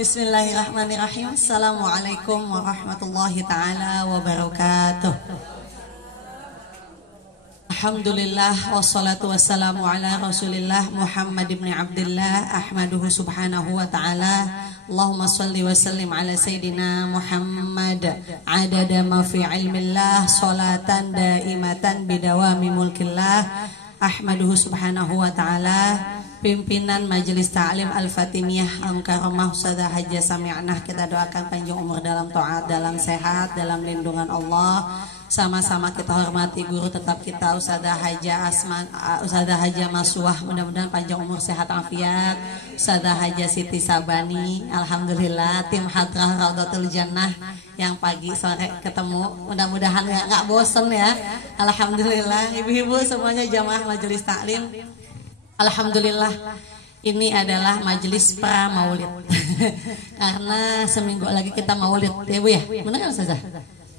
Bismillahirrahmanirrahim. Assalamualaikum warahmatullahi ta'ala wabarakatuh. Alhamdulillah wassalatu wassalamu ala rasulillah Muhammad ibn Abdullah ahmaduhu subhanahu wa ta'ala. Allahumma salli wa sallim ala Sayyidina Muhammad adada ma fi ilmillah salatan daimatan bidawami mulkillah. Ahmaduhu subhanahu wa ta'ala. Pimpinan Majelis Ta'lim Al-Fatimiyah Al-Karamah Ustazah Hajjah Sami'anah, kita doakan panjang umur dalam taat, dalam sehat, dalam lindungan Allah. Sama-sama kita hormati guru tetap kita Ustazah Hajjah Asman, Ustazah Hajjah Masuah, mudah-mudahan panjang umur sehat afiat. Ustazah Hajjah Siti Sabani, alhamdulillah tim Hadrah Raudhatul Jannah yang pagi sore ketemu, mudah-mudahan nggak bosen ya. Alhamdulillah ibu-ibu semuanya jamaah Majelis Ta'lim. Alhamdulillah ini adalah majelis pra maulid. Karena seminggu lagi kita maulid ya Bu ya. Benar kan Ustazah?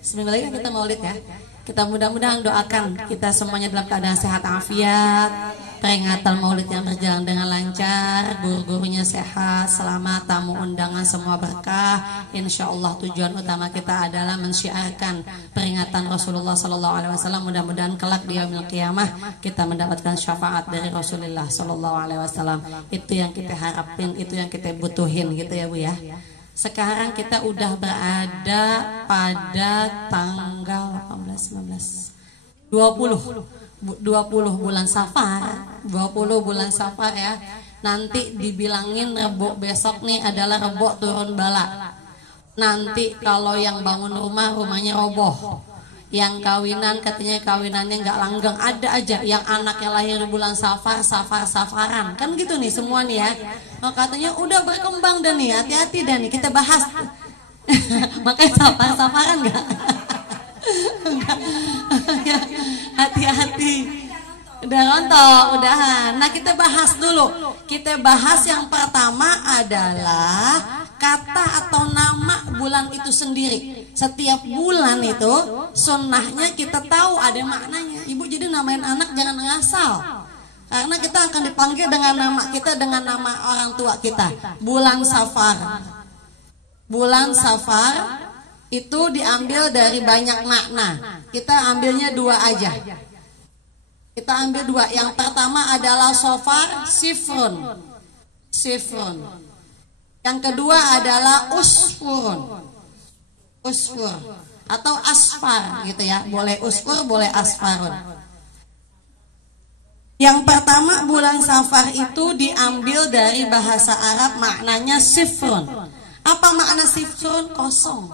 Seminggu lagi kita maulid ya. Kita mudah-mudahan doakan kita semuanya dalam keadaan sehat afiat. Peringatan maulid yang berjalan dengan lancar, guru-gurunya sehat, selamat, tamu undangan semua berkah. Insya Allah tujuan utama kita adalah mensyiarkan peringatan Rasulullah SAW. Mudah-mudahan kelak di yaumil qiyamah kita mendapatkan syafaat dari Rasulullah SAW. Itu yang kita harapin, itu yang kita butuhin gitu ya Bu ya. Sekarang kita udah berada pada tanggal 18, 19, 20 bulan Safar. 20 bulan Safar ya. Nanti dibilangin Rebo besok nih adalah Rebo turun bala. Nanti kalau yang bangun rumah, rumahnya roboh. Yang kawinan katanya kawinannya nggak langgeng. Ada aja yang anaknya lahir di bulan Safar, Safaran. Kan gitu nih semua nih ya. Oh, katanya udah berkembang dan nih, hati-hati dan nih kita bahas. Makanya Safaran nggak? Hati-hati. Udah rontok, udahan. Nah kita bahas dulu. Kita bahas yang pertama adalah kata atau nama bulan itu sendiri. Setiap bulan itu sunnahnya kita tahu ada maknanya. Ibu jadi namain anak jangan ngasal. Karena kita akan dipanggil dengan nama kita, dengan nama orang tua kita. Bulan Safar. Bulan Safar itu diambil dari banyak makna. Kita ambilnya dua aja. Kita ambil dua. Yang pertama adalah Safar, Sifrun. Sifrun. Yang kedua adalah Usfurun. Usfur atau Asfar gitu ya. Boleh Usfur, boleh Asfarun. Yang pertama bulan Safar itu diambil dari bahasa Arab, maknanya Sifrun. Apa makna Sifrun? Kosong.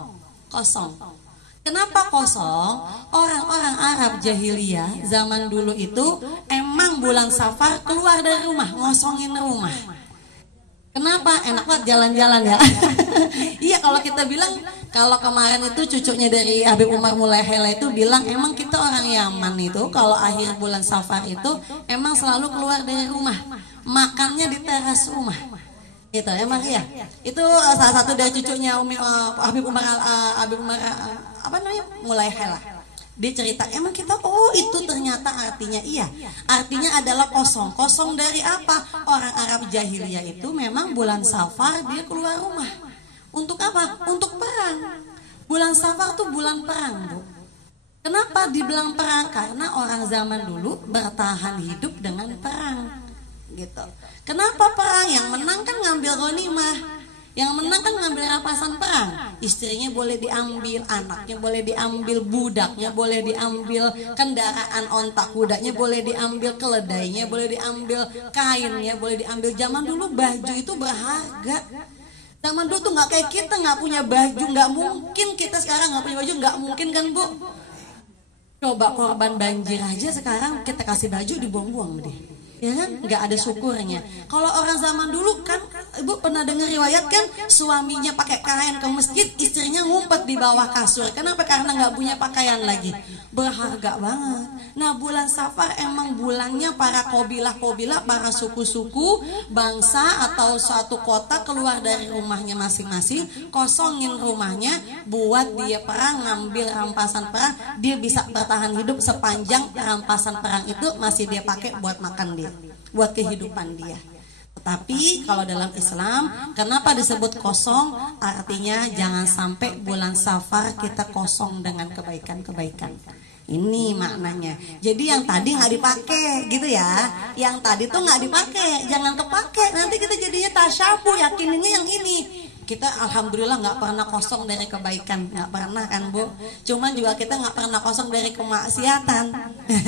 Kosong. Kenapa kosong? Orang-orang Arab jahiliyah zaman dulu itu emang bulan Safar keluar dari rumah, ngosongin rumah. Kenapa? Enak banget jalan-jalan ya. Iya kalau kita bilang, kalau kemarin itu cucunya dari Habib Umar Mulehela itu bilang emang kita orang Yaman itu kalau akhir bulan Safar itu emang selalu keluar dari rumah, makannya di teras rumah. Gitu emang iya. Itu salah satu dari cucunya Habib Umar apa namanya? Mulehela. Dia cerita, emang kita, oh itu ternyata artinya iya. Artinya adalah kosong. Kosong dari apa? Orang Arab jahiliyah itu memang bulan Safar dia keluar rumah. Untuk apa? Untuk perang. Bulan Safar tuh bulan perang, Bu. Kenapa dibilang perang? Karena orang zaman dulu bertahan hidup dengan perang. Gitu. Kenapa perang? Yang menang kan ngambil ghanimah. Yang menang kan ngambil rampasan perang. Istrinya boleh diambil, anaknya boleh diambil, budaknya boleh diambil, kendaraan onta kudanya boleh diambil, keledainya boleh diambil, kainnya boleh diambil. Zaman dulu baju itu berharga. Zaman dulu tuh nggak kayak kita nggak punya baju, nggak mungkin kita sekarang nggak punya baju, nggak mungkin kan Bu? Coba korban banjir aja sekarang kita kasih baju dibuang-buang deh. Ya kan nggak ada syukurnya. Kalau orang zaman dulu kan Ibu pernah dengar riwayat kan suaminya pakai kain ke masjid, istrinya ngumpet di bawah kasur. Kenapa? Karena nggak punya pakaian lagi. Berharga banget. Nah bulan Safar emang bulannya para kobilah-kobilah, para suku-suku, bangsa atau suatu kota keluar dari rumahnya masing-masing, kosongin rumahnya buat dia perang, ngambil rampasan perang. Dia bisa bertahan hidup sepanjang rampasan perang itu masih dia pakai buat makan dia, buat kehidupan dia. Tapi kalau dalam Islam, kenapa disebut kosong? Artinya jangan sampai bulan Safar kita kosong dengan kebaikan-kebaikan. Ini maknanya. Jadi yang tadi nggak dipakai gitu ya. Yang tadi tuh nggak dipakai, jangan kepake. Nanti kita jadinya tasyabuh, yakininnya yang ini. Kita alhamdulillah nggak pernah kosong dari kebaikan, nggak pernah kan Bu. Cuman juga kita nggak pernah kosong dari kemaksiatan.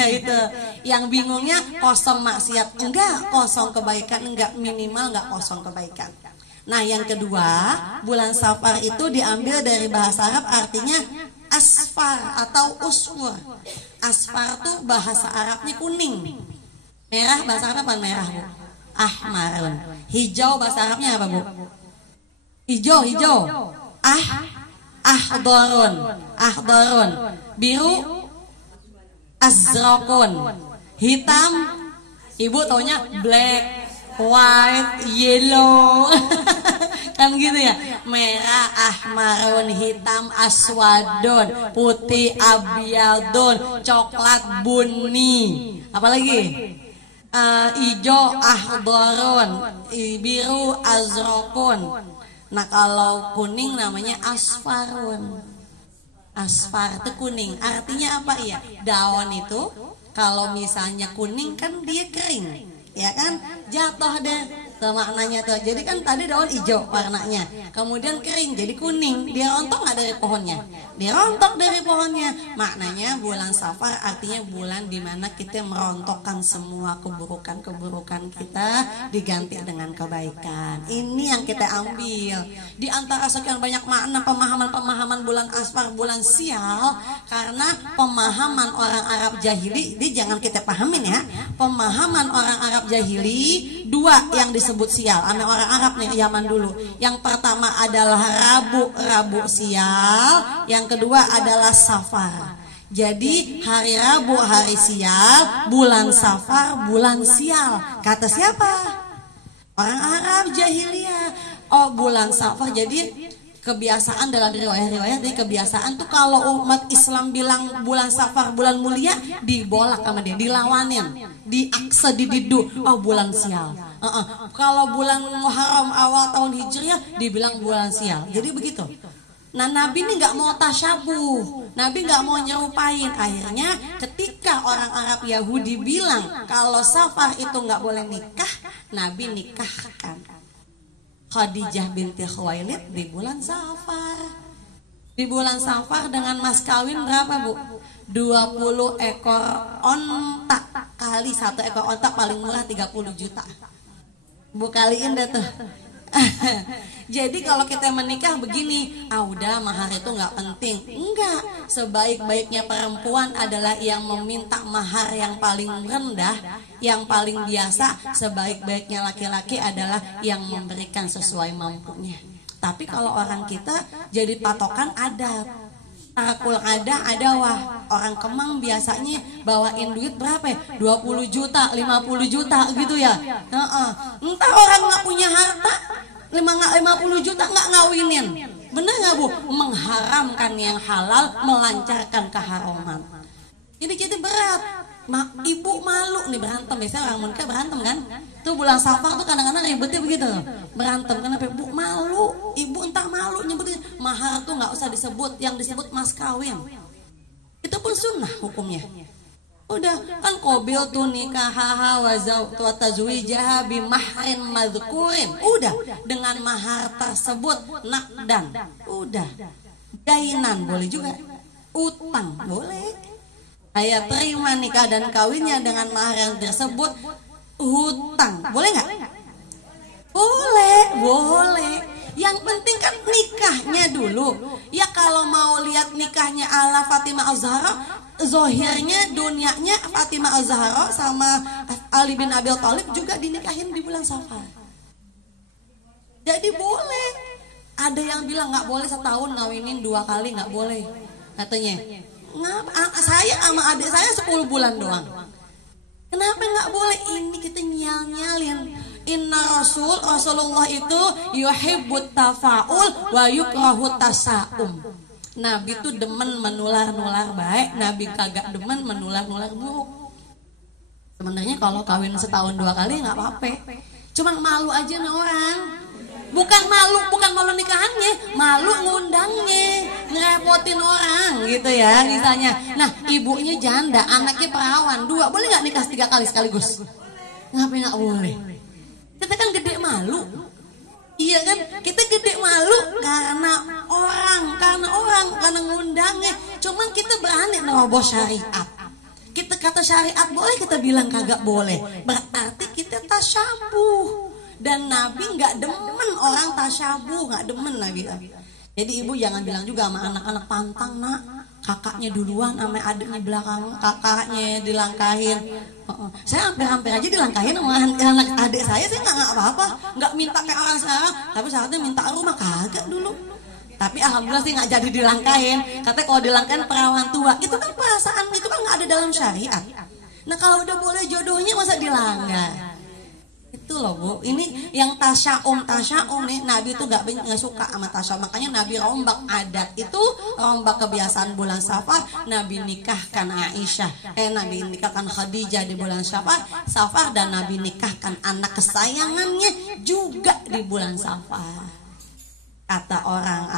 Itu yang bingungnya, kosong maksiat enggak, kosong kebaikan enggak, minimal nggak kosong kebaikan. Nah yang kedua, bulan Safar itu diambil dari bahasa Arab, artinya asfar atau usfur. Asfar tuh bahasa Arabnya kuning. Merah bahasa Arab apa merah Bu? Ahmarun. Hijau bahasa Arabnya apa Bu? Hijau. Ahdorun. Biru, azrakun. Hitam, ibu taunya black, white, yellow. Kan gitu ya. Merah, ahmarun. Hitam, aswadun. Putih, abyadun. Coklat, bunni. Apalagi? Hijau, ahdorun. Biru, azrakun. Nah kalau kuning namanya asfarun. Asfar itu kuning. Artinya apa ya? Daun itu kalau misalnya kuning kan dia kering, ya kan? Jatuh deh. Tuh maknanya tuh. Jadi kan tadi daun hijau warnanya, kemudian kering jadi kuning. Dia rontok nggak dari pohonnya? Dia rontok dari pohonnya. Maknanya bulan Safar artinya bulan dimana kita merontokkan semua keburukan-keburukan kita diganti dengan kebaikan. Ini yang kita ambil di antara sekian banyak makna pemahaman bulan Asfar, bulan sial. Karena pemahaman orang Arab jahili, ini jangan kita pahamin ya. Pemahaman orang Arab jahili dua yang disebut sial. Anak orang Arab nih zaman dulu. Yang pertama adalah Rabu sial. Yang kedua adalah Safar. Jadi hari Rabu hari sial, bulan Safar bulan sial. Kata siapa? Orang Arab jahiliyah. Oh bulan Safar. Jadi kebiasaan dalam riwayat-riwayat, jadi kebiasaan tuh kalau umat Islam bilang bulan Safar bulan mulia, dibolak sama dia, dilawanin, diaksa, dididu. Oh bulan sial. Kalau bulan Muharram awal tahun Hijriah dibilang bulan sial. Jadi begitu. Nah Nabi ini nggak mau tasyabuh, Nabi nggak mau nyerupain. Akhirnya ketika orang Arab Yahudi bilang kalau Safar itu nggak boleh nikah, Nabi nikahkan Khadijah binti Khuwailid di bulan Safar. Di bulan Safar dengan mas kawin berapa Bu? 20 ekor onta kali satu ekor onta paling murah 30 juta. Bu kaliin deh tuh. Jadi kalau kita menikah begini, udah mahar itu nggak penting. Enggak, sebaik-baiknya perempuan adalah yang meminta mahar yang paling rendah, yang paling biasa. Sebaik-baiknya laki-laki adalah yang memberikan sesuai mampunya. Tapi kalau orang kita jadi patokan adat. Tarakul ada wah. Orang Kemang biasanya bawain duit berapa ya? 20 juta, 50 juta gitu ya. Entah orang nggak punya harta 50 juta nggak ngawinin. Bener nggak Bu? Mengharamkan yang halal, melancarkan keharuman. Jadi kita berat. Ibu malu nih berantem. Biasanya orang menikah berantem kan? Tuh bulan Safar tuh kadang-kadang ribetnya begitu. Berantem kenapa? Bu malu. Ibu entah malu nyebutin mahar tuh nggak usah disebut. Yang disebut mas kawin. Itu pun sunnah hukumnya. Udah kan qabil tuh nikahaha wa tazwijaha bi mahrin madzkurin. Udah dengan mahar tersebut nakdan. Udah. Dainan boleh juga. Utang boleh. Ayat terima nikah dan kawinnya dengan mahar yang tersebut hutang. Boleh nggak? Boleh. Yang penting kan nikahnya dulu. Ya kalau mau lihat nikahnya ala Fatimah Az-Zahra, zohirnya dunianya Fatimah Az-Zahra sama Ali bin Abi Thalib juga dinikahin di bulan Safar. Jadi boleh. Ada yang bilang nggak boleh setahun ngawinin 2 kali, nggak boleh katanya. Saya sama adik saya 10 bulan doang. Kenapa nggak boleh? Ini kita nyal-nyalin. Inna Rasulullah itu yuhibbut tafa'ul wa yukrahu tasa'um. Nabi itu demen menular-nular baik, Nabi kagak demen menular-nular buruk. Sebenarnya kalau kawin setahun 2 kali nggak apa-apa. Cuman malu aja nih orang. Bukan malu nikahannya, malu ngundangnya, ngerepotin orang gitu ya misalnya. Nah ibunya janda, anaknya perawan, 2, boleh nggak nikah 3 kali sekaligus? Ngapain nggak boleh? Kita kan gede malu, iya kan? Kita gede malu karena ngundangnya. Cuman kita berani nerobos syariat. Kita kata syariat boleh, kita bilang kagak boleh. Berarti kita tasyabuh. Dan Nabi nggak demen orang tasyabuh, nggak demen Nabi. Jadi ibu jangan bilang juga sama anak-anak pantang, nak, kakaknya duluan sama adiknya belakang, kakaknya dilangkahin. Saya hampir aja dilangkahin sama anak adik saya nggak apa-apa, nggak minta kayak orang sekarang. Tapi saatnya minta rumah kagak dulu. Tapi alhamdulillah sih nggak jadi dilangkahin. Katanya kalau dilangkahin perawan tua, itu kan perasaan itu kan nggak ada dalam syariat. Nah kalau udah boleh jodohnya masa dilanggar? Itu loh Bu, ini yang tasyaum nih, Nabi itu gak suka sama tasyaum. Makanya Nabi rombak adat itu, rombak kebiasaan bulan Safar. Nabi nikahkan Aisyah, Nabi nikahkan Khadijah di bulan Safar, dan Nabi nikahkan anak kesayangannya juga di bulan Safar. Kata orang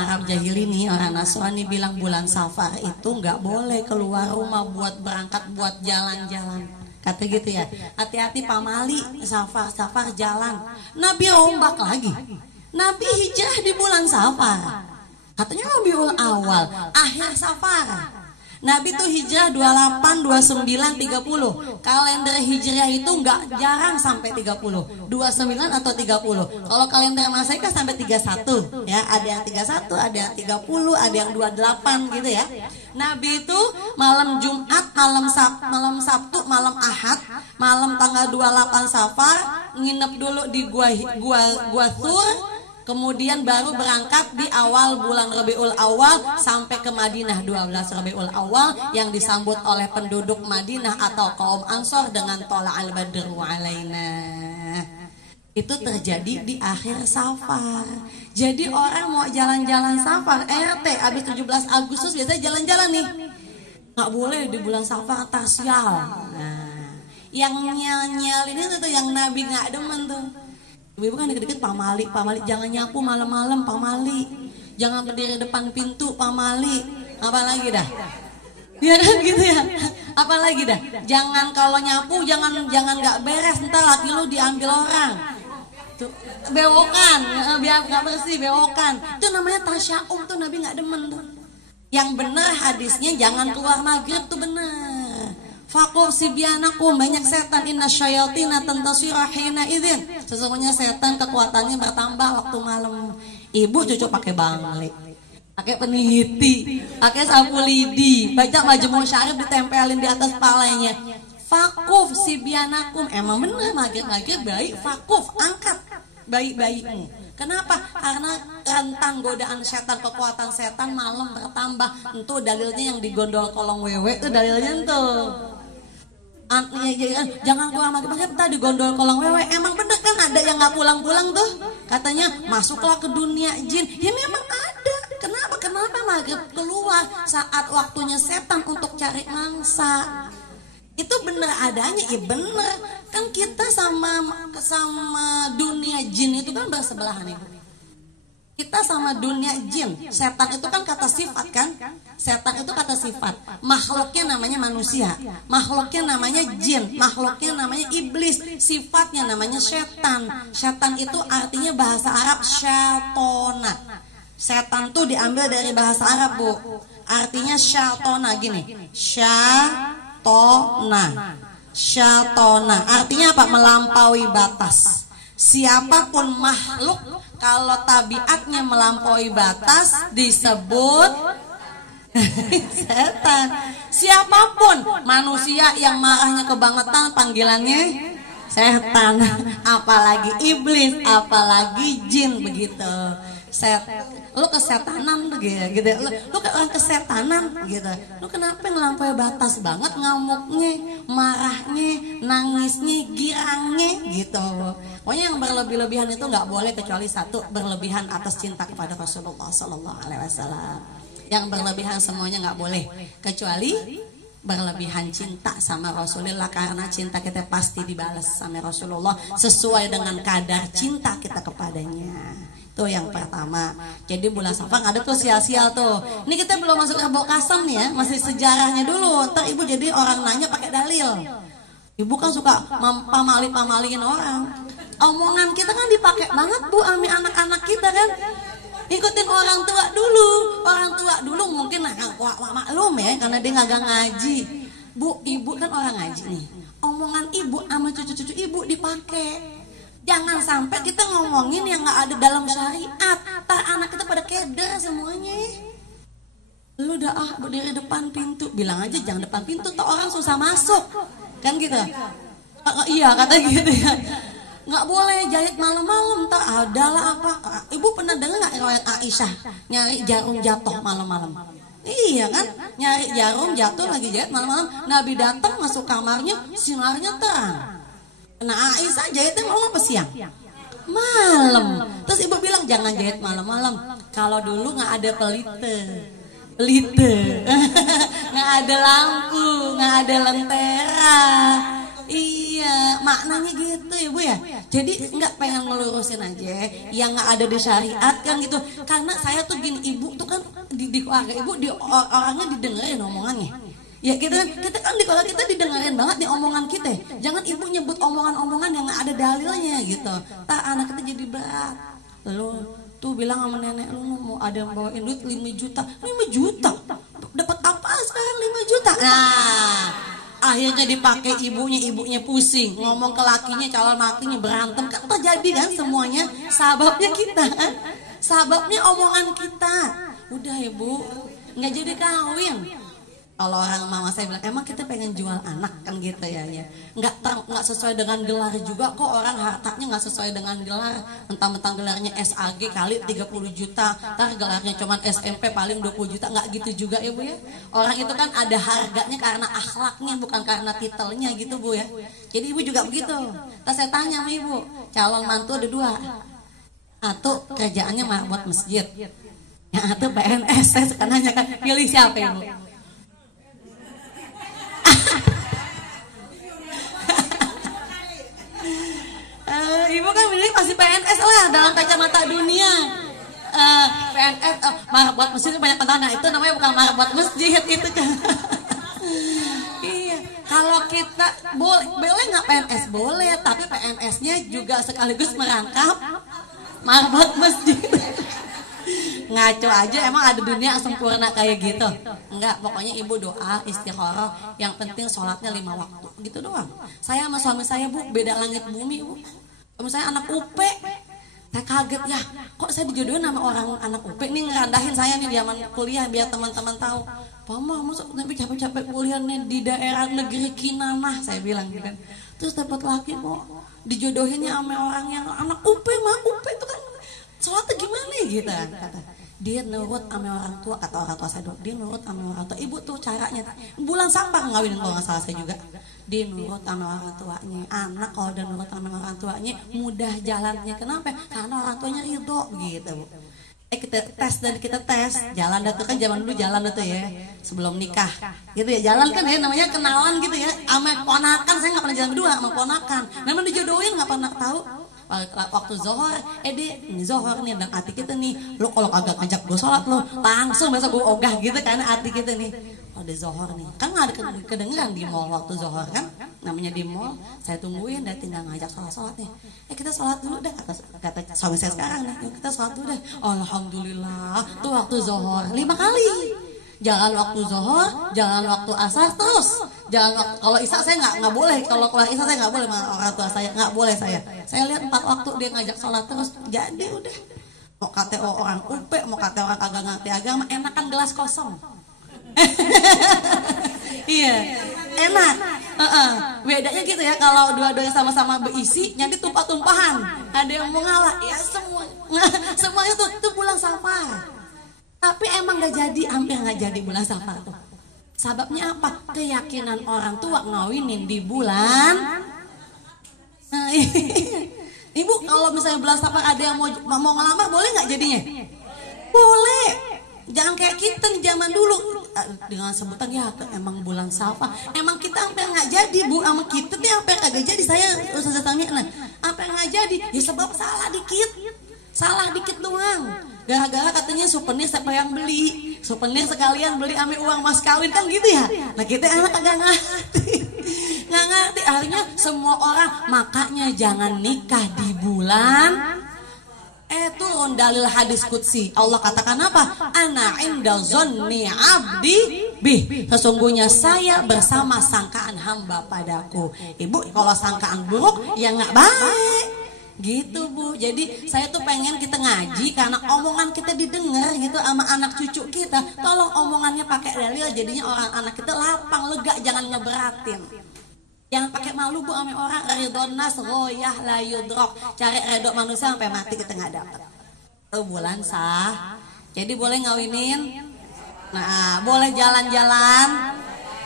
Arab jahili nih, orang Nasrani bilang bulan Safar itu gak boleh keluar rumah buat berangkat, buat jalan-jalan. Kata gitu ya, hati-hati pamali, safar jalan. Nabi rombak lagi. Nabi hijrah di bulan Safar. Katanya Rabiul Awal, akhir Safar. Nabi tuh hijrah 28, 29, 30. Kalender hijriah itu nggak jarang sampai 30. 29 atau 30. Kalau kalender Masehi kan sampai 31. Ya, ada yang 31, ada yang 30, ada yang 28 gitu ya. Nabi itu malam Jumat, malam Sabtu, malam Ahad, malam tanggal 28 Safar nginep dulu di gua Thur. Kemudian baru berangkat di awal bulan Rabiul Awal sampai ke Madinah 12 Rabiul Awal yang disambut oleh penduduk Madinah atau kaum Ansor dengan tola'al badru alaina. Itu terjadi di akhir Safar. Jadi orang mau jalan-jalan Safar, RT habis 17 Agustus biasanya jalan-jalan nih. Nggak boleh di bulan Safar tarsial. Nah, yang nyel-nyel ini tuh yang Nabi nggak demen tuh. Ibu kan deket-deket pamali, jangan nyapu malam-malam pamali, jangan berdiri depan pintu pamali, apalagi dah, ya kan gitu ya, apalagi dah, jangan kalau nyapu jangan nggak beres, ntar laki lu diambil orang, tuh bewokan, biar nggak bersih bewokan, itu namanya tasyaum tuh Nabi nggak demen tuh. Yang benar hadisnya jangan keluar maghrib tuh benar. Faqur sibyanakum, banyak setan, inna syayatina tantasira hina idzin. Sesungguhnya setan kekuatannya bertambah waktu malam. Ibu cucu pakai bangli, pakai peniti, pakai sapu lidi, baca Majmu' Syarif ditempelin di atas palanya. Faquf sibyanakum, emang bener maghrib baik, faquf angkat bayi-bayimu. Kenapa? Karena rentang godaan setan, kekuatan setan malam bertambah. Itu dalilnya yang digondol kolong wewe itu dalilnya tuh. Jangan pulang maghrib tadi gondol kolong wewe. Emang bener kan ada yang nggak pulang-pulang tuh, katanya masuklah ke dunia jin. Ya memang ada. Kenapa maghrib keluar saat waktunya setan untuk cari mangsa? Itu bener adanya, ya bener kan. Kita sama dunia jin itu kan bersebelahan ibu. Kita sama dunia jin, setan itu kan kata sifat kan. Setan itu kata sifat, makhluknya namanya manusia, makhluknya namanya jin, makhluknya namanya iblis, sifatnya namanya setan. Setan itu artinya bahasa Arab syatona. Setan tuh diambil dari bahasa Arab Bu, artinya syatona gini, syatona artinya apa? Melampaui batas. Siapapun makhluk kalau tabiatnya melampaui batas disebut setan. Siapapun manusia yang marahnya kebangetan panggilannya setan, apalagi iblis, apalagi jin begitu. Lu kesetanan tuh gitu. Lu orang kesetanan gitu. Lu kenapa ngelampaui batas banget, ngamuknya, marahnya, nangisnya, girangnya gitu. Pokoknya yang berlebih-lebihan itu nggak boleh, kecuali satu, berlebihan atas cinta kepada Rasulullah Sallallahu Alaihi Wasallam. Yang berlebihan semuanya nggak boleh, kecuali berlebihan cinta sama Rasulullah, karena cinta kita pasti dibalas sama Rasulullah sesuai dengan kadar cinta kita kepadanya. Itu yang pertama. Jadi bulan Safar ada tuh sial-sial tuh. Ini kita belum masuk Rebok Kasam nih ya, masih sejarahnya dulu. Ntar ibu jadi orang nanya pakai dalil. Ibu kan suka pamali-pamaliin orang. Omongan kita kan dipakai banget bu, ami anak-anak kita kan. Ikutin orang tua dulu. Orang tua dulu mungkin maklum ya, karena dia nggak ngaji. Bu, ibu kan orang ngaji nih. Omongan ibu sama cucu-cucu ibu dipakai. Jangan sampai kita ngomongin yang nggak ada dalam syariat. Tar anak kita pada keder semuanya. Lu udah berdiri depan pintu, bilang aja jangan depan pintu, tuh orang susah masuk. Kan gitu. Iya kata gitu ya. Nggak boleh jahit malam-malam, tak adalah apa. Ibu pernah dengar nggak riwayat Aisyah nyari jarum jatuh malam-malam? Iya kan, nyari jarum jatuh lagi jahit malam-malam. Nabi datang masuk kamarnya, sinarnya terang. Nah Aisyah jahitnya malam apa siang? Malam. Terus ibu bilang jangan jahit malam-malam. Kalau dulu nggak ada pelite, nggak ada lampu, nggak ada lentera. Iya, maknanya gitu ya bu ya. Jadi nggak pengen ngelurusin aja yang nggak ada di syariat kan gitu. Karena saya tuh gini, ibu tuh kan di keluarga ibu orangnya didengerin omongannya. Ya kita kan di keluarga kita didengerin banget nih omongan kita. Jangan ibu nyebut omongan-omongan yang nggak ada dalilnya gitu. Tak anak kita jadi berat. Lu tuh bilang sama nenek lu mau ada yang bawain duit 5 juta. 5 juta? Dapat apa sekarang 5 juta? Nah, akhirnya dipakai ibunya pusing, ngomong ke lakinya, calon lakinya berantem, kan terjadi kan semuanya. Sababnya kita, sababnya omongan kita. Udah ya bu, nggak jadi kawin. Kalau orang mama saya bilang, emang kita pengen jual anak kan gitu ya, nggak sesuai dengan gelar juga kok, orang hartanya nggak sesuai dengan gelar, mentang-mentang gelarnya SAG kali 30 juta, ntar gelarnya cuma SMP paling 20 juta, nggak gitu juga ya bu ya. Orang itu kan ada harganya karena akhlaknya, bukan karena titelnya gitu bu ya. Jadi ibu juga begitu. Terus saya tanya sama ibu, calon mantu ada 2, atau kerjaannya buat masjid, yang atau PNS. Saya suka nanya kan, pilih siapa ibu? Ibu kan milih pasti PNS lah dalam kacamata dunia. PNS buat masjid banyak penanya, itu namanya bukan buat masjid itu kan. Iya, kalau kita boleh nggak PNS boleh, tapi PNS-nya juga sekaligus merangkap buat masjid. Ngaco aja, emang ada dunia sempurna kayak gitu? Enggak, pokoknya ibu doa istikharah, yang penting sholatnya 5 waktu gitu doang. Saya sama suami saya bu beda langit bumi bu. Suami saya anak UP, saya kaget ya, kok saya dijodohin sama orang anak UP. Nih ngerandahin saya nih zaman kuliah biar teman-teman tahu. Mama masuk tapi capek-capek kuliah nih di daerah negeri Kinanah, saya bilang gitu kan. Terus dapat laki kok dijodohinnya sama orang yang anak UP mah, UP itu kan sholatnya gimana gitu kan, kata dia nurut sama orang tua, kata orang tua saya dong, dia nurut sama orang tua. Ibu tuh caranya bulan Safar ngawinin kalau nggak salah saya juga, dia nurut sama orang tuanya. Anak kalau udah nurut sama orang tuanya mudah jalannya. Kenapa? Karena orang tuanya ridho gitu bu. Kita tes jalan dah tuh kan, zaman dulu jalan dah tuh ya sebelum nikah gitu ya, jalan kan ya namanya kenalan gitu ya, sama ponakan. Saya nggak pernah jalan berdua sama ponakan, memang dijodohin nggak pernah tahu. Waktu zohor, ini zohor nih dan hati kita nih, lo kalau kagak ngajak gue sholat lo langsung besok gue ogah gitu kan hati kita nih. Oh di zohor nih, kan nggak ada kedengeran di mall waktu zohor kan, namanya di mall. Saya tungguin, dia tinggal ngajak sholat nih. Kita sholat dulu dah, kata suami saya sekarang nih, kita sholat dulu deh. Alhamdulillah, tuh waktu zohor 5 kali. Jalan waktu zohor, jalan waktu asar, terus jalan waktu, kalau isya saya nggak boleh, kalau keluar isya saya nggak boleh sama orang tua saya, nggak boleh saya lihat 4 waktu dia ngajak sholat terus. Jadi udah, mau kata orang UP, mau kata orang kagak ngerti agama, enakan gelas kosong. Iya, enak. Bedanya gitu ya, kalau dua-duanya sama-sama berisi, nanti tumpah-tumpahan, ada yang mau ngalah, ya semuanya tuh bulan Safar. Tapi emang gak jadi, hampir gak jadi bulan Safar tuh. Sebabnya apa? Keyakinan orang tua ngawinin di bulan. Nah, Ibu kalau misalnya bulan Safar ada yang mau ngelamar, boleh gak jadinya? Boleh. Jangan kayak kita nih zaman dulu dengan sebutan ya emang bulan Safar. Emang kita hampir nggak jadi bu, sama kita nih hampir kagak jadi. Saya Ustazah tanya, nah hampir nggak jadi. Ya sebab salah dikit doang. Gara-gara katanya souvenir siapa yang beli, souvenir sekalian beli ame uang mas kawin kan gitu ya. Nah kita anak kagak ngerti, akhirnya semua orang makanya jangan nikah di bulan. Turun dalil hadis qudsi. Allah katakan apa? Ana inda zonni abdi bih. Sesungguhnya saya bersama sangkaan hamba padaku. Ibu kalau sangkaan buruk ya nggak baik. Gitu bu, jadi saya tuh pengen kita ngaji karena omongan kita didengar gitu sama anak cucu kita. Tolong omongannya pakai dalil, jadinya orang anak kita lapang lega, jangan ngeberatin. Jangan pakai malu bu sama orang. Ridhonas royah la yudrok. Cari redok manusia sampai mati kita nggak dapat. Bulan sah, jadi boleh ngawinin. Nah boleh jalan-jalan.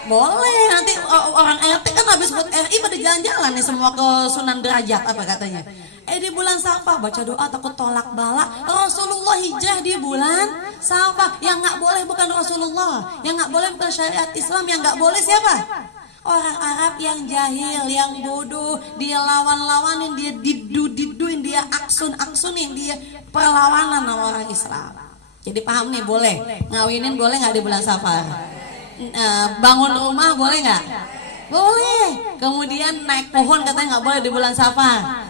Boleh, nanti orang RT kan habis buat RI pada jalan-jalan nih semua ke Sunan Derajat apa katanya. Di bulan Safar baca doa takut tolak bala. Rasulullah hijrah di bulan Safar. Yang nggak boleh bukan Rasulullah, yang nggak boleh bukan syariat Islam, yang nggak boleh siapa? Orang Arab yang jahil, yang bodoh, dia lawan-lawanin, dia diduin, dia aksunin, dia perlawanan sama orang Islam. Jadi paham nih, boleh ngawinin boleh nggak di bulan Safar? Bangun rumah boleh nggak? Boleh. Kemudian naik pohon katanya nggak boleh di bulan Safar.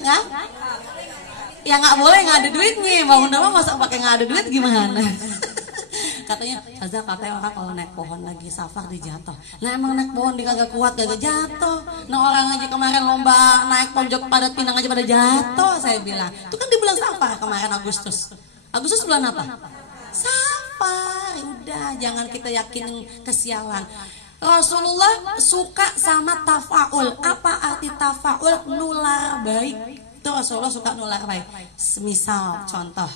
Nggak? Ya nggak boleh, nggak ada duitnya. Bangun rumah masa pakai nggak ada duit gimana? Katanya orang kalau naik pohon lagi Safar dijatuh. Nah emang naik pohon dia kagak kuat kagak jatuh. Nah orang aja kemarin lomba naik pojok padat Pinang aja pada jatuh. Saya bilang itu kan di bulan Safar kemarin Agustus bulan apa? Safar. Udah jangan kita yakinin kesialan. Rasulullah suka sama tafaul. Apa arti tafaul? Nular baik. Itu Rasulullah suka nular baik. Misal contoh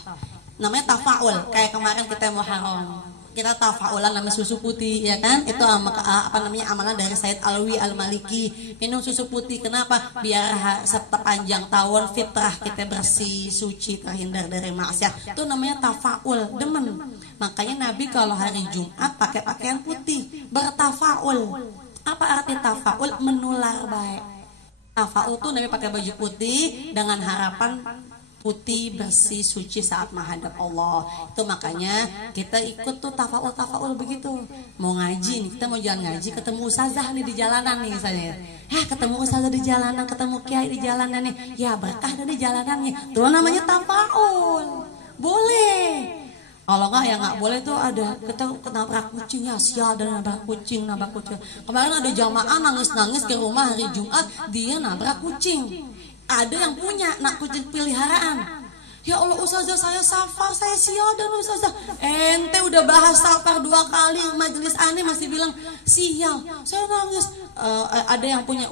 namanya tafaul, kayak kemarin kita Muharram kita tafaulan nama susu putih ya kan, itu amalan dari Said Alwi Al-Maliki, minum susu putih. Kenapa? Biar sepanjang tahun fitrah kita bersih suci terhindar dari maksiat. Itu namanya tafaul, demen. Makanya Nabi kalau hari Jumat pakai pakaian putih, bertafaul. Apa arti tafaul? Menular baik. Tafaul tuh Nabi pakai baju putih dengan harapan putih bersih suci saat menghadap Allah. Itu makanya kita ikut tuh tafaul begitu. Mau ngaji nih, kita mau jalan ngaji, ketemu ustazah nih di jalanan nih misalnya. Ketemu ustazah di jalanan, ketemu kiai di jalanan nih. Ya berkah dari jalanannya. Itu namanya tafaul. Boleh. Kalau nggak ya nggak boleh tuh ada kita nabrak kucing ya, sial dan nabrak kucing. Kemarin ada jamaah nangis ke rumah hari Jumat, dia nabrak kucing. Ada yang punya nak kucing peliharaan. Ya Allah ustazah saya Safar, saya sial dan ustazah. Ente udah bahas Safar 2 kali majelis aneh masih bilang sial. Saya nangis. Ada yang punya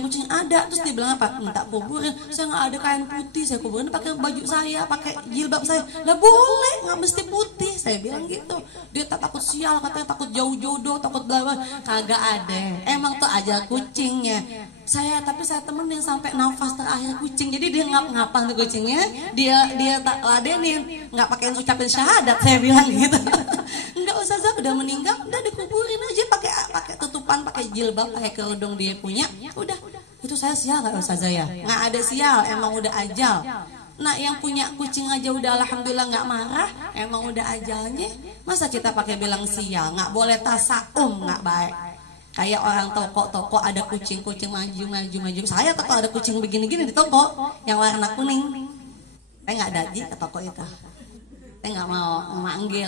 kucing ada, terus dia bilang apa? Minta kuburin. Saya nggak ada kain putih, saya kuburin pakai baju saya, pakai jilbab saya. Lah boleh, nggak mesti putih. Saya bilang gitu. Dia takut sial, katanya takut jauh jodoh, takut bla. Kagak ada. Emang tuh aja kucingnya. Tapi saya temenin sampai nafas terakhir kucing. Jadi dia ngap-ngapan tuh kucingnya. Dia tak ladenin, nggak pakai ucapin syahadat. Saya bilang gitu. Enggak ustazah udah meninggal, udah dikuburin aja pakai tutupan, pakai jilbab, pakai kerudung dia punya. Udah. Itu saya sial nggak ustazah ya? Nggak ada sial, emang udah ajal. Nah yang punya kucing aja udah alhamdulillah nggak marah, emang udah ajalnya. Masa kita pakai bilang sial? Nggak boleh tasaum, nggak baik. Kayak orang toko ada kucing-kucing maju. Saya toko ada kucing begini-gini di toko yang warna kuning. Saya nggak daji ke toko itu. Saya nggak mau manggil.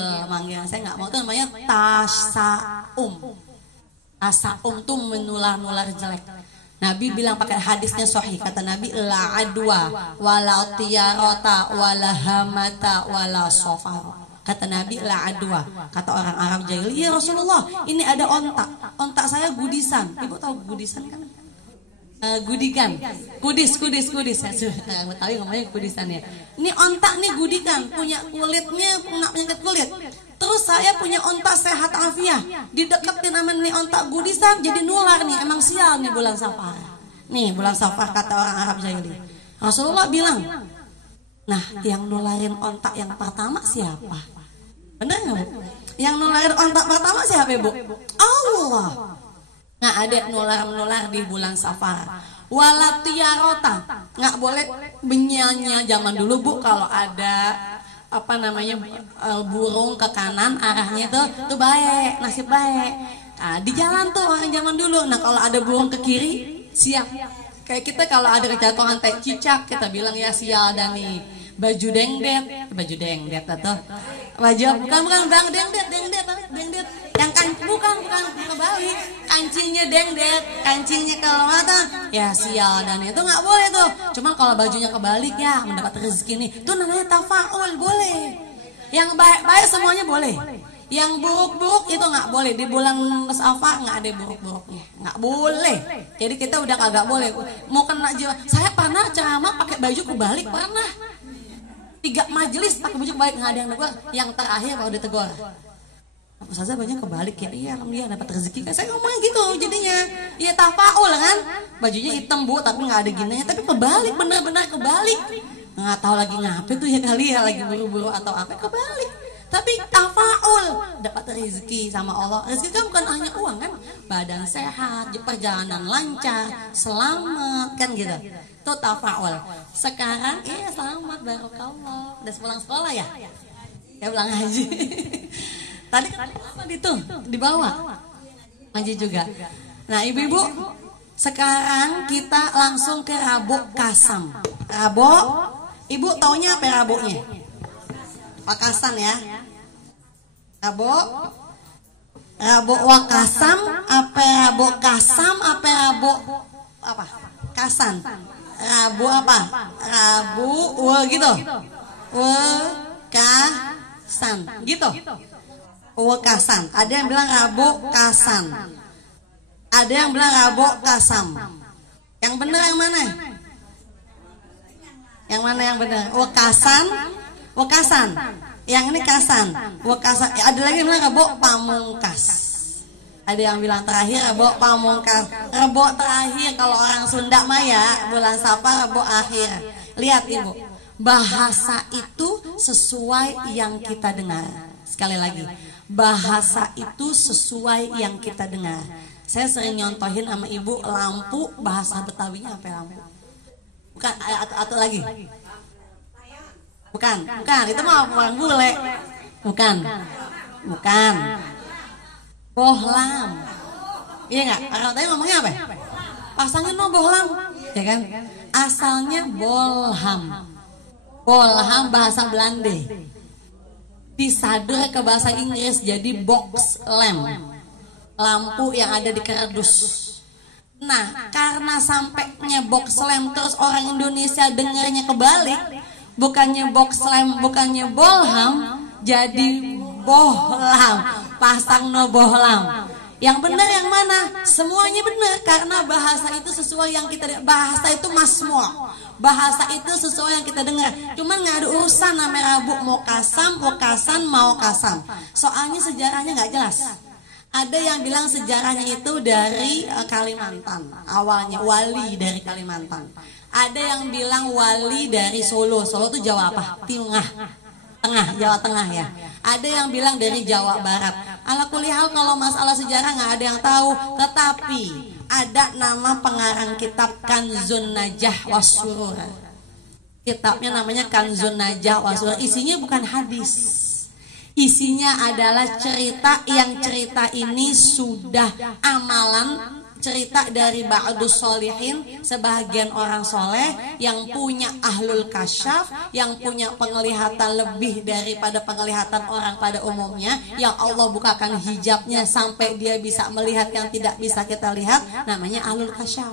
Saya nggak mau, itu namanya tasaum. Tasaum tuh menular jelek. Nabi bilang pakai hadisnya sahih, kata Nabi la adwa wala tiyarata wala hamata wala sofar. Kata Nabi la adwa, kata orang Arab jahil, ya Rasulullah ini ada ontak saya gudisan. Ibu tahu gudisan kan? Gudikan, kudis. Betawi ngomongnya gudisan ya. Ini ontak nih gudikan, punya kulitnya kena penyakit kulit. Terus saya punya ontak sehat afiah, dideketin sama nih ontak gudisan, jadi nular nih. Emang sial nih bulan Safar. Nih bulan Safar kata orang Arab jahili. Rasulullah bilang, nah yang nularin ontak yang pertama siapa? Bener nggak Bu? Yang nularin ontak pertama siapa Bu? Allah. Nggak ada nular di bulan Safar. Walatiarota, nggak boleh benyanya zaman dulu Bu. Kalau ada apa namanya burung ke kanan arahnya tuh baik, nasib baik. Nah, di jalan tuh orang zaman dulu. Nah kalau ada burung ke kiri siap. Kayak kita kalau ada kejatuhan teh cicak kita bilang ya sial dan nih baju dengdet atau baju bukan bang dengdet yang bukan kebalik kancingnya dengdet kancingnya kalau mata ya sial dan itu nggak boleh tuh. Cuman kalau bajunya kebalik ya mendapat rezeki nih itu namanya tafaul boleh. Yang baik semuanya boleh. Yang buruk-buruk itu nggak boleh. Di bulan Safar nggak ada buruk-buruknya, nggak boleh. Jadi kita udah kagak boleh. Mau kena jiwa. Saya pernah ceramah pakai baju kebalik, pernah 3 majelis pakai baju kebalik, nggak ada yang negur. Yang terakhir baru ditegur. Ustazah bajunya kebalik ya. Iya alhamdulillah dapat rezeki kan. Saya ngomong gitu jadinya. Ya tafaul kan. Bajunya hitam Bu tapi nggak ada gininya. Tapi kebalik benar-benar kebalik. Nggak tahu lagi ngapain tuh ya kali ya lagi buru-buru atau apa kebalik. Tapi tafaul dapat rezeki sama Allah. Rezeki kan bukan hanya uang kan, badan sehat, perjalanan lancar, selamat kan gitu. Itu tafaul. Sekarang selamat barokallah. Udah pulang sekolah ya? Ya pulang haji. Tadi kan apa itu di bawah? Haji juga. Nah ibu-ibu, sekarang kita langsung ke Rabuk Kasam. Rabuk, ibu taunya apa rabuknya? Wakasan ya. Rabuk Wakasam apa Rabuk Kasam apa Rabuk apa? Kasan. Rabu apa? Rabu gitu. Kasan gitu. Kasan. Ada yang bilang Rabuk Kasan. Ada yang bilang Rabuk Kasam. Yang benar yang mana? Yang mana yang benar? Wakasan. Yang ini kasan. Wakasan. Ada lagi yang bilang Rabuk Pamungkas. Ada yang bilang terakhir Rabuk Pamungkas. Rabuk terakhir kalau orang Sunda Maya bulan Safar Rabuk akhir. Lihat Ibu, bahasa itu sesuai yang kita dengar. Sekali lagi, bahasa itu sesuai yang kita dengar. Saya sering nyontohin sama Ibu lampu, bahasa Betawinya apa lampu? Bukan atau lagi? Bukan, itu mah orang bule. Bukan. Bohlam. Iya nggak? Orang tadi ngomongnya apa? Pasangin no bohlam, ya kan? Asalnya bolham. Bolham bahasa Belanda. Disadur ke bahasa Inggris jadi box lamp. Lampu yang ada di kardus. Nah, karena sampainya box lamp terus orang Indonesia dengarnya kebalik. Bukannya box lamp, bukannya bolham, jadi bohlam. Pasang no bohlam. Yang benar yang mana? Semuanya benar karena bahasa itu sesuai yang kita bahasa itu masmu'. Bahasa itu sesuai yang kita dengar. Cuman nggak ada urusan namanya Rabuk mau kasam, mau kasam. Soalnya sejarahnya nggak jelas. Ada yang bilang sejarahnya itu dari Kalimantan. Awalnya wali dari Kalimantan. Ada yang bilang wali dari Solo. Solo itu Jawa apa? Tengah, Jawa Tengah ya. Ada yang bilang dari Jawa Barat. Ala kulihal kalau masalah sejarah nggak ada yang tahu. Tetapi ada nama pengarang kitab Kanzun Najah Wasurur. Kitabnya namanya Kanzun Najah Wasurur. Isinya bukan hadis. Isinya adalah cerita yang cerita ini sudah amalan. Cerita dari ba'dus solihin, sebagian orang soleh yang punya ahlul kasyaf, yang punya penglihatan lebih daripada penglihatan orang pada umumnya, yang Allah bukakan hijabnya sampai dia bisa melihat yang tidak bisa kita lihat, namanya ahlul kasyaf.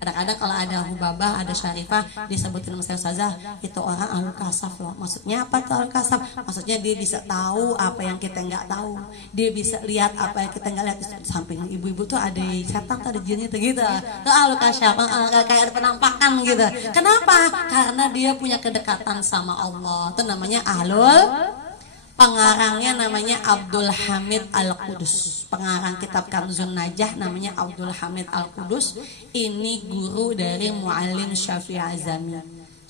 Kadang-kadang kalau ada hubabah, ada syarifah disebutin sama ustazah, itu orang ahlul kasaf loh. Maksudnya apa tuh ahlul kasaf? Maksudnya dia bisa tahu apa yang kita nggak tahu. Dia bisa lihat apa yang kita nggak lihat. Di samping ibu-ibu tuh ada setan, tuh ada jinnya tuh gitu. Tuh ahlul kasaf, kayak ada penampakan gitu. Kenapa? Karena dia punya kedekatan sama Allah. Itu namanya ahlul. Pengarangnya namanya Abdul Hamid Al-Qudus. Pengarang kitab Kanzun Najah namanya Abdul Hamid Al-Qudus. Ini guru dari Muallim Syafi'i Azami.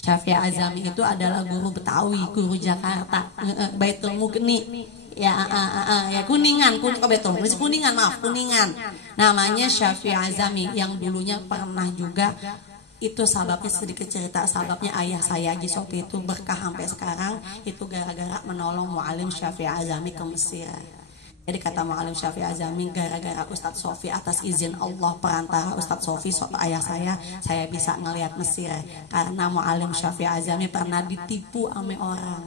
Syafi'i Azami itu adalah guru Betawi, guru Jakarta, Baitul Mughni. Ya Kuningan, Kuningan, maaf, Kuningan. Namanya Syafi'i Azami yang dulunya pernah juga, itu sababnya sedikit cerita, sababnya ayah saya Haji Sofi itu berkah sampai sekarang itu gara-gara menolong Mu'alim Syafi'i Azami ke Mesir. Jadi kata Mu'alim Syafi'i Azami, gara-gara Ustadz Sofi atas izin Allah perantara Ustadz Sofi ayah saya bisa ngelihat Mesir. Karena Mu'alim Syafi'i Azami pernah ditipu sama orang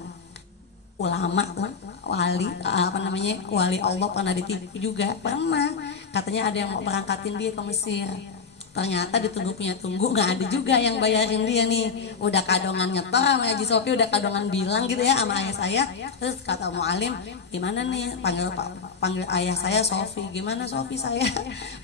ulama, wali wali Allah, pernah ditipu juga, pernah. Katanya ada yang mau berangkatin dia ke Mesir. Ternyata ditunggu nggak ada juga yang bayarin dia nih. Udah kadongan nyetor sama Haji Sofi, udah kadongan bilang gitu ya sama ayah saya. Terus kata Mu'alim, gimana nih, panggil ayah saya Sofi. Gimana Sofi saya?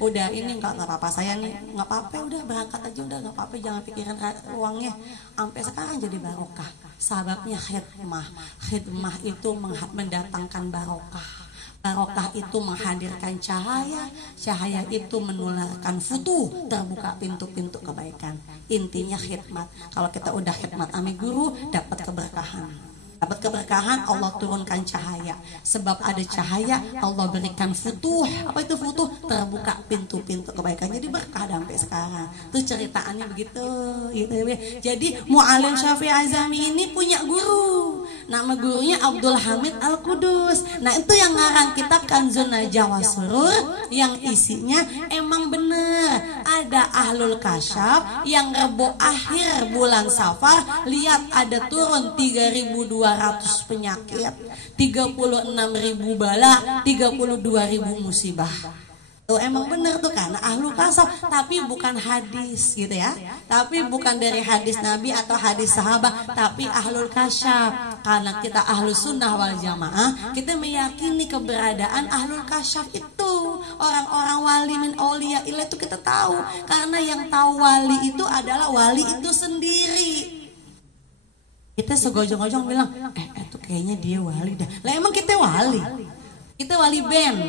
Udah ini nggak apa-apa saya nih, nggak apa-apa, udah berangkat aja, udah nggak apa-apa, jangan pikirin uangnya. Sampai sekarang jadi barokah. Sababnya khidmah itu mendatangkan barokah. Barokah itu menghadirkan cahaya itu menularkan futuh, terbuka pintu-pintu kebaikan. Intinya khidmat. Kalau kita udah khidmat ami guru, dapat keberkahan. Allah turunkan cahaya. Sebab ada cahaya, Allah berikan futuh. Apa itu futuh? Terbuka pintu-pintu kebaikan. Jadi berkah sampai sekarang. Itu ceritaannya begitu. Jadi Mu'alim Syafi'i Azami ini punya guru. Nama gurunya Abdul Hamid Al-Qudus. Nah itu yang ngarang kitab Kanzun Najah wa Surur, yang isinya emang bener ada Ahlul Kasyaf yang Rebo akhir bulan Safar, lihat ada turun 3.200 penyakit, 36.000 bala, 32.000 musibah. Tuh emang bener tuh karena Ahlul Kasyaf, tapi bukan hadis gitu ya. Tapi bukan dari hadis Nabi atau hadis sahabat, tapi Ahlul Kasyaf. Karena kita Ahlus Sunnah wal Jamaah, kita meyakini keberadaan Ahlul Kasyaf itu. Orang-orang wali min auliya itu kita tahu. Karena yang tahu wali itu adalah wali itu sendiri. Kita segojong-gojong bilang, itu kayaknya dia wali dah. Lah emang kita wali? Kita wali band.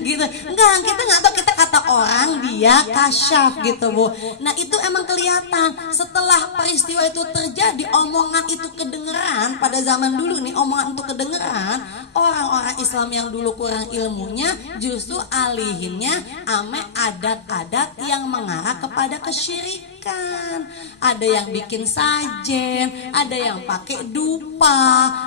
Gitu. Enggak, kita nggak tahu, kita kata orang dia kasyaf gitu, Bu. Nah, itu emang kelihatan setelah peristiwa itu terjadi, omongan itu kedengeran pada zaman dulu nih, omongan itu kedengeran, orang-orang Islam yang dulu kurang ilmunya justru alihinnya ame adat-adat yang mengarah kepada kesyirikan. Ada yang bikin sajen, ada yang pakai dupa,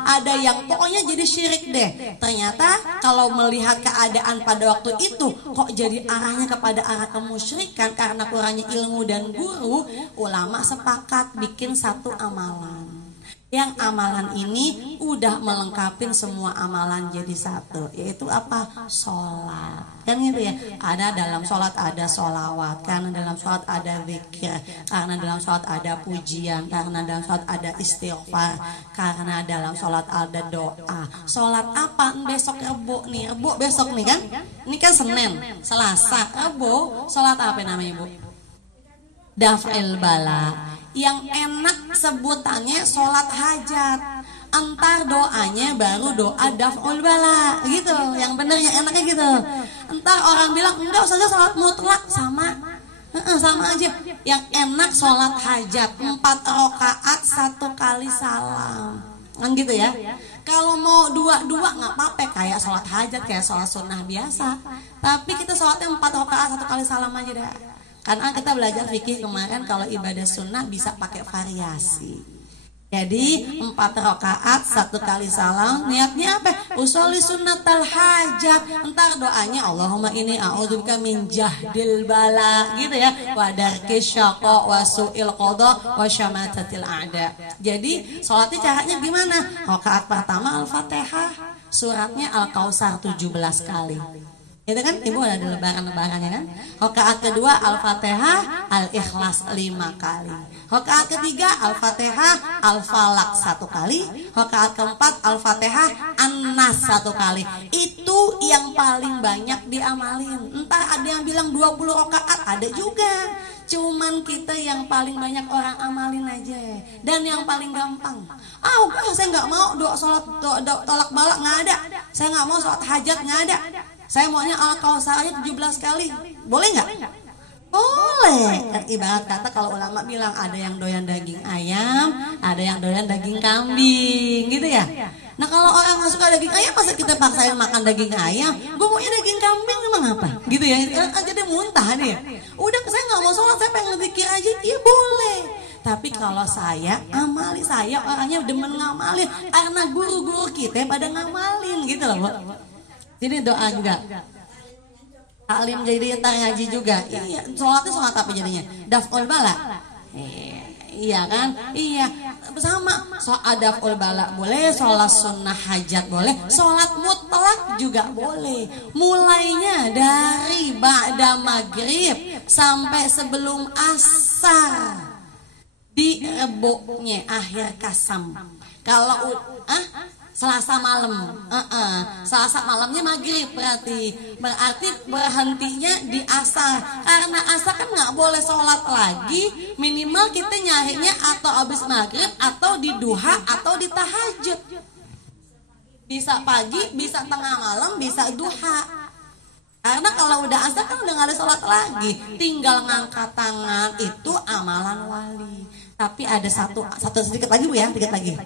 ada yang pokoknya jadi syirik deh. Ternyata kalau melihat keadaan pada waktu itu kok jadi arahnya kepada arah kemusyrikan karena kurangnya ilmu dan guru, ulama sepakat bikin satu amalan. Yang amalan ini udah melengkapin semua amalan jadi satu, yaitu apa? Sholat. Kan gitu ya, ada dalam sholat ada sholawat, karena dalam sholat ada zikir, karena dalam sholat ada pujian, karena dalam sholat ada istighfar, karena dalam sholat ada doa. Sholat apa? Besok Rebo nih, Rebo besok nih kan? Ini kan Senin, Selasa, Rebo, sholat apa namanya Bu? Daf'il bala. Yang enak sebutannya sholat hajat. Entar doanya baru doa daf'ul bala gitu. Yang benernya enaknya gitu. Entar orang bilang enggak usah sholat mutlak, sama aja. Yang enak sholat hajat 4 rakaat 1 kali salam. Kan gitu ya. Kalau mau dua nggak apa-apa, kayak sholat hajat, kayak sholat sunnah biasa. Tapi kita sholatnya 4 rakaat 1 kali salam aja deh. Karena kita belajar fikih kemarin kalau ibadah sunnah bisa pakai variasi. Jadi 4 rakaat 1 kali salam, niatnya apa? Usolli sunnatal hajat. Entar doanya Allahumma inni a'udzubika min jahdil bala gitu ya. Wa darki syaqa wa su'il qada wa syamatatil a'da. Jadi sholatnya caranya gimana? Rakaat pertama Al-Fatihah, suratnya Al-Kausar 17 kali. Itu kan Ibu ada lebaran-lebarannya kan. Rakaat kedua Al-Fatihah, Al-Ikhlas 5 kali. Rakaat ketiga Al-Fatihah, Al-Falaq 1 kali. Rakaat keempat Al-Fatihah, An-Nas 1 kali. Itu yang paling banyak diamalin. Entah ada yang bilang 20 rakaat, ada juga. Cuman kita yang paling banyak orang amalin aja. Dan yang paling gampang. Saya nggak mau sholat tolak balak, nggak ada. Saya nggak mau sholat hajat, nggak ada. Saya maunya Al-Kausar aja 17 kali. Boleh nggak? Boleh. Ibarat kata kalau ulama bilang ada yang doyan daging ayam, ada yang doyan daging kambing, gitu ya. Nah kalau orang nggak suka daging ayam, masa kita paksain makan daging ayam? Gue maunya daging kambing, emang apa? Gitu ya, jadi muntah nih ya. Udah saya nggak mau sholat, saya pengen zikir aja, iya boleh. Tapi kalau saya amali, saya orangnya demen ngamalin, karena guru-guru kita pada ngamalin gitu loh, Bu. Jadi doa juga. Taklim jadi entar ngaji juga. Iya, sholatnya sholat apa jadinya? Daf'ul bala. Iya kan? Iya, sama. Daf'ul bala boleh, sholat sunnah hajat boleh, sholat mutlak juga boleh. Mulainya dari ba'da maghrib sampai sebelum asar. Di reboknya akhir kasam. Kalau Selasa malam, Selasa malamnya maghrib berarti berhentinya di asar, karena asar kan nggak boleh sholat lagi, minimal kita nyarinya atau abis maghrib atau di duha atau di tahajud, bisa pagi, bisa tengah malam, bisa duha. Karena kalau udah asar kan udah nggak ada sholat lagi, tinggal ngangkat tangan, itu amalan wali. Tapi ada satu sedikit lagi Bu ya, sedikit lagi.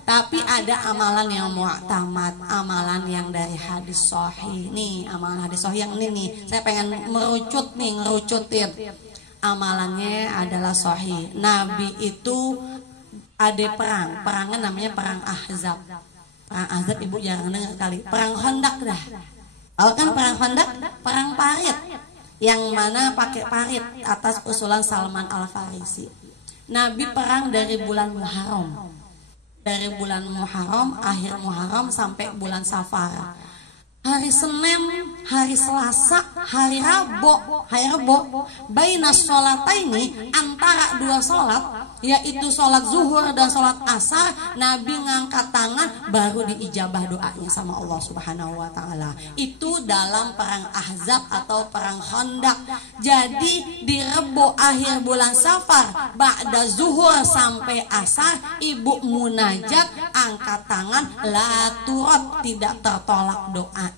Tapi ada amalan yang mu'tamad, amalan yang dari hadis sahih. Nih, amalan hadis sahih yang ini nih. Saya pengen ngerucutin. Amalannya adalah sahih. Nabi itu ada perangnya namanya perang Ahzab. Perang Ahzab Ibu jangan dengar kali. Perang Khandaq dah. Tahu kan perang Khandaq? Perang parit. Yang mana pakai parit atas usulan Salman Al-Farisi. Nabi perang dari bulan Muharram. Dari bulan Muharram, akhir Muharram sampai bulan Safar. Hari Senin, hari Selasa, hari Rabu, baina sholataini, antara dua sholat, yaitu sholat zuhur dan sholat asar, Nabi ngangkat tangan baru diijabah doanya sama Allah Subhanahu wa Ta'ala. Itu dalam perang Ahzab atau perang Khandaq. Jadi di Rebo akhir bulan Safar, ba'da zuhur sampai asar, ibu munajat, angkat tangan, la turad, tidak tertolak doanya.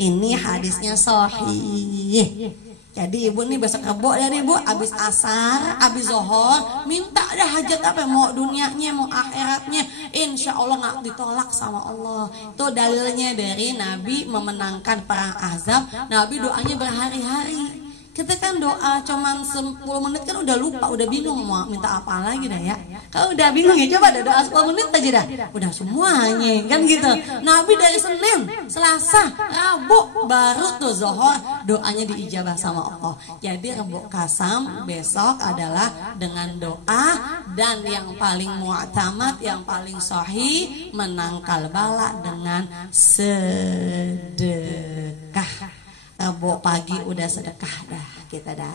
Ini hadisnya sahih. Jadi ibu nih besok Rebo dari ibu abis asar, abis zuhur, minta ada hajat apa, mau dunianya, mau akhiratnya, insya Allah nggak ditolak sama Allah. Itu dalilnya dari Nabi memenangkan perang Ahzab. Nabi doanya berhari-hari. Kita kan doa cuman 10 menit kan udah lupa, udah bingung mau minta apa lagi dah ya. Kalau udah bingung ya coba doa 10 menit aja dah. Udah semuanya kan gitu. Nabi dari Senin, Selasa, Rabu baru tuh zuhur doanya diijabah sama Allah. Jadi Rebo Kasam besok adalah dengan doa, dan yang paling mu'tamad, yang paling sahih, menangkal bala dengan sedekah. Rebo pagi udah sedekah dah, kita dah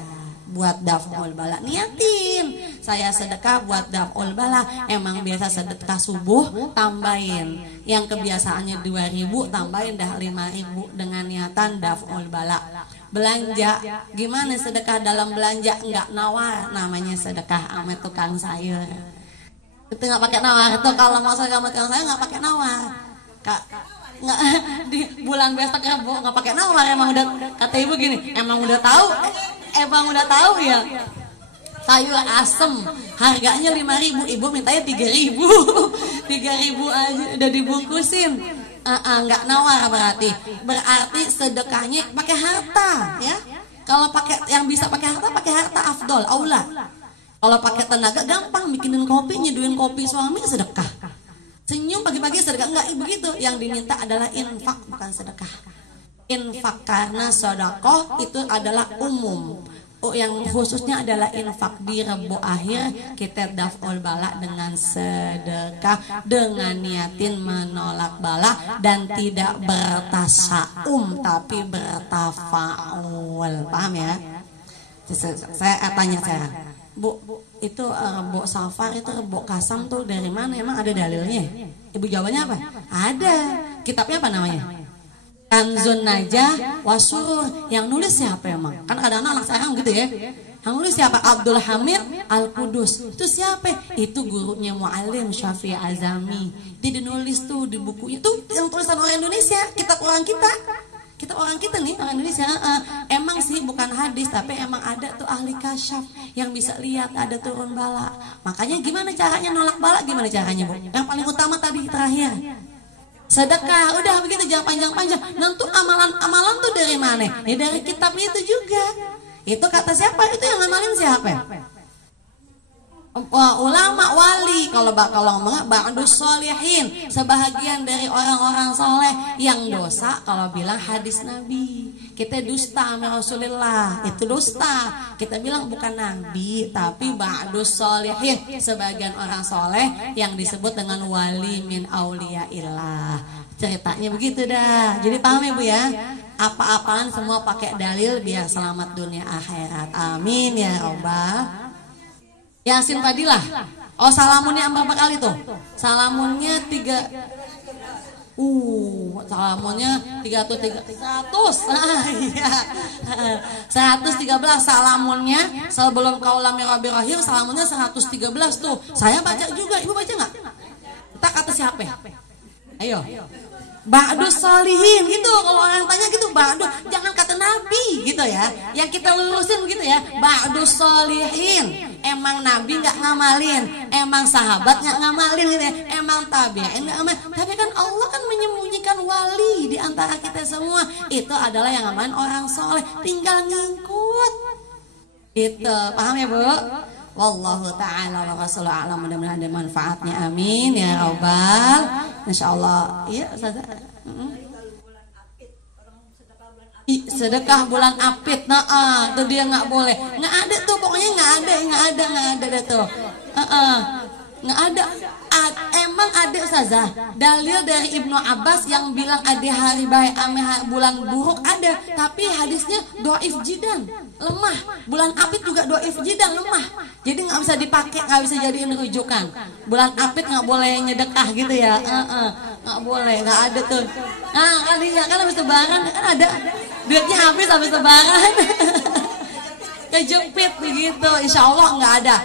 buat daf'ul bala, niatin saya sedekah buat daf'ul bala. Emang biasa sedekah subuh, tambahin yang kebiasaannya 2.000, tambahin dah 5.000 dengan niatan daf'ul bala. Belanja, gimana sedekah dalam belanja? Enggak nawar, namanya sedekah sama tukang sayur. Itu nggak pakai nawar tuh, kalau mau sedekah sama tukang sayur nggak pakai nawar. Kak, nggak, di bulan besok Rebo nggak pakai nawar, emang udah, kata ibu gini, emang udah tahu ya sayur asem harganya 5.000, ibu mintanya 3.000 aja udah dibungkusin. Nggak nawar, berarti sedekahnya pakai harta ya. Kalau pakai yang bisa pakai harta afdol aula. Kalau pakai tenaga gampang, bikinin kopi, nyeduin kopi suami, sedekah. Senyum pagi-pagi sedekah, enggak begitu. Yang diminta adalah infak, bukan sedekah. Infak karena sedekah itu adalah umum. Yang khususnya adalah infak. Di Rebo akhir kita daf'ul bala dengan sedekah, dengan niatin menolak bala dan tidak bertasaum tapi bertafaul. Paham ya? Saya tanya sekarang, Bu, itu Rebo Safar, itu Rebo Kasam tuh dari mana? Emang ada dalilnya? Ibu jawabannya apa? Ada. Kitabnya apa namanya? Kanzun Najah Wasurur. Yang nulis siapa emang? Kan kadang-kadang anak sekarang gitu ya. Yang nulis siapa? Abdul Hamid Al-Qudus. Itu siapa? Itu gurunya Mu'alim Syafi'i Azami. Dia nulis tuh di bukunya. Tuh yang tulisan orang Indonesia. Kitab orang kita. Kita orang kita nih, orang Indonesia, emang sih bukan hadis, tapi emang ada tuh ahli kasyaf yang bisa lihat ada turun bala. Makanya gimana caranya nolak bala? Gimana caranya, Bu? Yang paling utama tadi terakhir, sedekah, udah begitu, jangan panjang-panjang. Nentu amalan-amalan tuh dari mana? Ya dari kitab itu juga. Itu kata siapa? Itu yang ngamalin siapa? Ulama, wali. Kalau ngomongnya ba'dus sholihin, sebahagian dari orang-orang soleh. Yang dosa kalau bilang hadis Nabi, kita dusta sama Rasulullah, itu dusta. Kita bilang bukan Nabi tapi ba'dus sholihin, sebagian orang soleh yang disebut dengan wali min auliyaillah. Ceritanya begitu dah. Jadi paham ya Bu ya? Apa-apaan semua pakai dalil biar selamat dunia akhirat. Amin ya robbal. Yasin Fadilah. Oh, salamunnya berapa kali tuh? Salamunnya 3. Salamunnya 100. Iya. 113 salamunnya sebelum kaulam Rabbil Rahim, salamunnya 113 tuh. Saya baca juga. Ibu baca enggak? Kita kata siapa? Ayo. Ba'dus sholihin gitu, kalau orang tanya gitu, ba'du, jangan kata Nabi gitu ya. Yang kita lurusin gitu ya, ba'dus sholihin. Emang Nabi nggak ngamalin, emang sahabat nggak ngamalin gitu ya, emang tabi'in nggak ngamalin. Tapi kan Allah kan menyembunyikan wali di antara kita semua. Itu adalah yang ngamalin orang soleh, tinggal ngikut. Gitu, paham ya Bu? Wallahu ta'ala wa rasuluhu a'lam. Mudah-mudahan ada manfaatnya, amin ya robbal. Insyaallah. Iya Ustazah. Sedekah bulan Apit, nah itu dia nggak boleh, nggak ada tuh, pokoknya nggak ada deh tuh, nggak ada. Emang ada Ustazah dalil dari Ibnu Abbas yang bilang ada hari baik ame bulan buruk ada, tapi hadisnya dhaif jidan, lemah. Bulan Apit juga dhaif jidan, lemah. Jadi nggak bisa dipakai, nggak bisa jadiin rujukan. Bulan Apit nggak boleh nyedekah gitu ya, nggak boleh, nggak ada tuh. Nah kalinya kan habis lebaran kan ada, duitnya habis lebaran. Kejepit begitu, insya Allah nggak ada.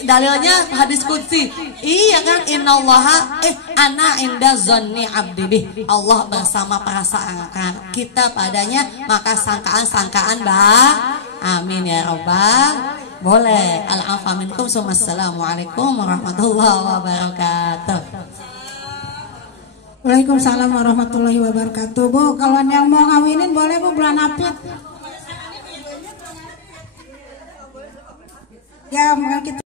Dalilnya hadis qudsi. Iya kan, innallaha ana inda zonni abdi bih. Allah bersama prasangka kita padanya, maka sangkaan-sangkaan amin ya robbal. Boleh. Al-afa minkum. Assalamualaikum warahmatullahi wabarakatuh. Waalaikumsalam warahmatullahi wabarakatuh. Bu, kalau yang mau ngawinin boleh Bu bulan Apit. Ya, mungkin kita